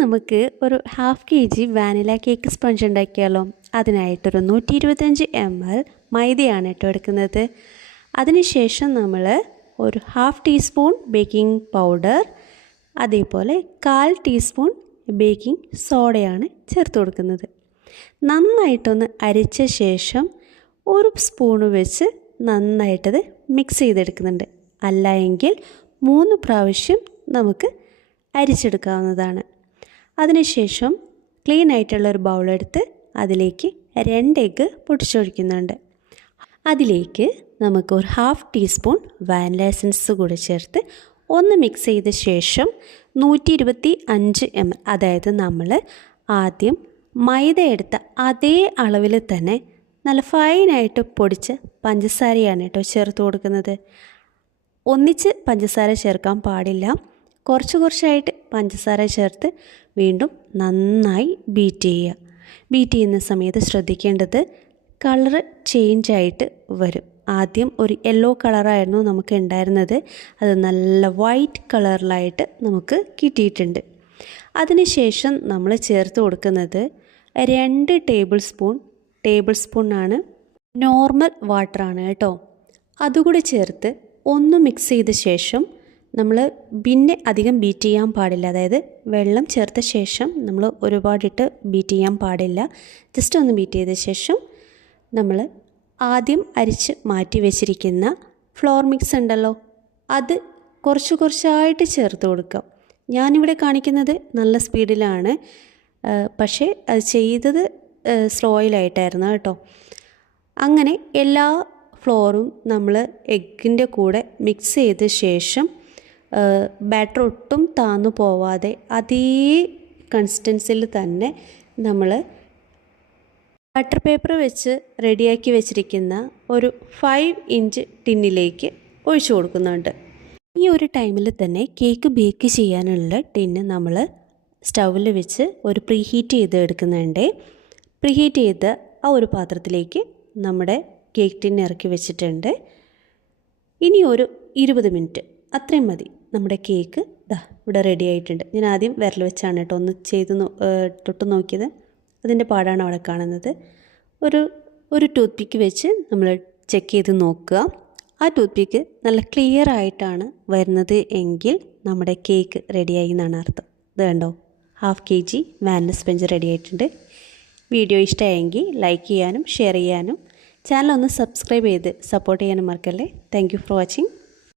നമുക്ക് ഒരു half kg vanilla cake sponge ഉണ്ടാക്കിയാലോ. അതിനായിട്ടൊരു 125 ml മൈദയാണ് കേട്ടോ എടുക്കുന്നത്. അതിനുശേഷം നമ്മൾ ഒരു ഹാഫ് ടീസ്പൂൺ ബേക്കിംഗ് പൗഡർ, അതേപോലെ 1/4 ടീസ്പൂൺ ബേക്കിംഗ് സോഡയാണ് ചേർത്ത് കൊടുക്കുന്നത്. നന്നായിട്ടൊന്ന് അരിച്ച ശേഷം ഒരു സ്പൂണ് വെച്ച് നന്നായിട്ടത് മിക്സ് ചെയ്തെടുക്കുന്നുണ്ട്. അല്ല എങ്കിൽ 3 പ്രാവശ്യം നമുക്ക് അരിച്ചെടുക്കാവുന്നതാണ്. അതിനുശേഷം ക്ലീൻ ആയിട്ടുള്ള ഒരു ബൗളെടുത്ത് അതിലേക്ക് 2 എഗ്ഗ് പൊട്ടിച്ചൊഴിക്കുന്നുണ്ട്. അതിലേക്ക് നമുക്ക് ഒരു ഹാഫ് ടീസ്പൂൺ വാനില എസൻസ് കൂടെ ചേർത്ത് ഒന്ന് മിക്സ് ചെയ്ത ശേഷം 125 ml, അതായത് നമ്മൾ ആദ്യം മൈദ എടുത്ത അതേ അളവിൽ തന്നെ നല്ല ഫൈനായിട്ട് പൊടിച്ച പഞ്ചസാരയാണ് കേട്ടോ ചേർത്ത് കൊടുക്കുന്നത്. ഒന്നിച്ച് പഞ്ചസാര ചേർക്കാൻ പാടില്ല. കുറച്ച് കുറച്ചായിട്ട് പഞ്ചസാര ചേർത്ത് വീണ്ടും നന്നായി ബീറ്റ് ചെയ്യുക. ബീറ്റ് ചെയ്യുന്ന സമയത്ത് ശ്രദ്ധിക്കേണ്ടത് കളറ് ചേഞ്ച് ആയിട്ട് വരും. ആദ്യം ഒരു യെല്ലോ കളറായിരുന്നു നമുക്ക് ഉണ്ടായിരുന്നത്, അത് നല്ല വൈറ്റ് കളറിലായിട്ട് നമുക്ക് കിട്ടിയിട്ടുണ്ട്. അതിനുശേഷം നമ്മൾ ചേർത്ത് കൊടുക്കുന്നത് 2 ടേബിൾ സ്പൂണാണ് നോർമൽ വാട്ടറാണ് കേട്ടോ. അതുകൂടി ചേർത്ത് ഒന്ന് മിക്സ് ചെയ്ത ശേഷം നമ്മൾ പിന്നെ അധികം ബീറ്റ് ചെയ്യാൻ പാടില്ല. അതായത് വെള്ളം ചേർത്ത ശേഷം നമ്മൾ ഒരുപാടിട്ട് ബീറ്റ് ചെയ്യാൻ പാടില്ല. ജസ്റ്റ് ഒന്ന് ബീറ്റ് ചെയ്ത ശേഷം നമ്മൾ ആദ്യം അരിച്ച് മാറ്റി വെച്ചിരിക്കുന്ന ഫ്ലോർ മിക്സ് ഉണ്ടല്ലോ, അത് കുറച്ച് കുറച്ചായിട്ട് ചേർത്ത് കൊടുക്കാം. ഞാനിവിടെ കാണിക്കുന്നത് നല്ല സ്പീഡിലാണ്, പക്ഷേ അത് ചെയ്തത് സ്ലോയിലായിട്ടായിരുന്നു കേട്ടോ. അങ്ങനെ എല്ലാ ഫ്ലോറും നമ്മൾ എഗ്ഗിൻ്റെ കൂടെ മിക്സ് ചെയ്ത ശേഷം ബാറ്റർ ഒട്ടും താന്നു പോവാതെ അതേ കൺസിസ്റ്റൻസിയിൽ തന്നെ നമ്മൾ ബട്ടർ പേപ്പർ വെച്ച് റെഡിയാക്കി വെച്ചിരിക്കുന്ന ഒരു 5 ഇഞ്ച് ടിന്നിലേക്ക് ഒഴിച്ചു കൊടുക്കുന്നുണ്ട്. ഈ ഒരു ടൈമിൽ തന്നെ കേക്ക് ബേക്ക് ചെയ്യാനുള്ള ടിന്ന് നമ്മൾ സ്റ്റൗവിൽ വെച്ച് ഒരു പ്രീഹീറ്റ് ചെയ്ത് എടുക്കുന്നുണ്ട്. പ്രീഹീറ്റ് ചെയ്ത ആ ഒരു പാത്രത്തിലേക്ക് നമ്മുടെ കേക്ക് ടിന്ന് ഇറക്കി വെച്ചിട്ടുണ്ട്. ഇനി ഒരു 20 മിനിറ്റ് അത്രയും മതി. നമ്മുടെ കേക്ക് ഇവിടെ റെഡി ആയിട്ടുണ്ട്. ഞാൻ ആദ്യം വിരൽ വെച്ചാണ് കേട്ടോ ഒന്ന് ചെയ്ത് തൊട്ട് നോക്കിയത്. അതിൻ്റെ പാടാണ് അവിടെ കാണുന്നത്. ഒരു ടൂത്ത് പിക്ക് വെച്ച് നമ്മൾ ചെക്ക് ചെയ്ത് നോക്കുക. ആ ടൂത്ത് പിക്ക് നല്ല ക്ലിയർ ആയിട്ടാണ് വരുന്നത് എങ്കിൽ നമ്മുടെ കേക്ക് റെഡിയായി എന്നാണ് അർത്ഥം. ഇത് കണ്ടോ, half kg vanilla sponge ready ആയിട്ടുണ്ട്. വീഡിയോ ഇഷ്ടമായെങ്കിൽ ലൈക്ക് ചെയ്യാനും ഷെയർ ചെയ്യാനും ചാനൽ ഒന്ന് സബ്സ്ക്രൈബ് ചെയ്ത് സപ്പോർട്ട് ചെയ്യാനും മറക്കല്ലേ. Thank you for watching.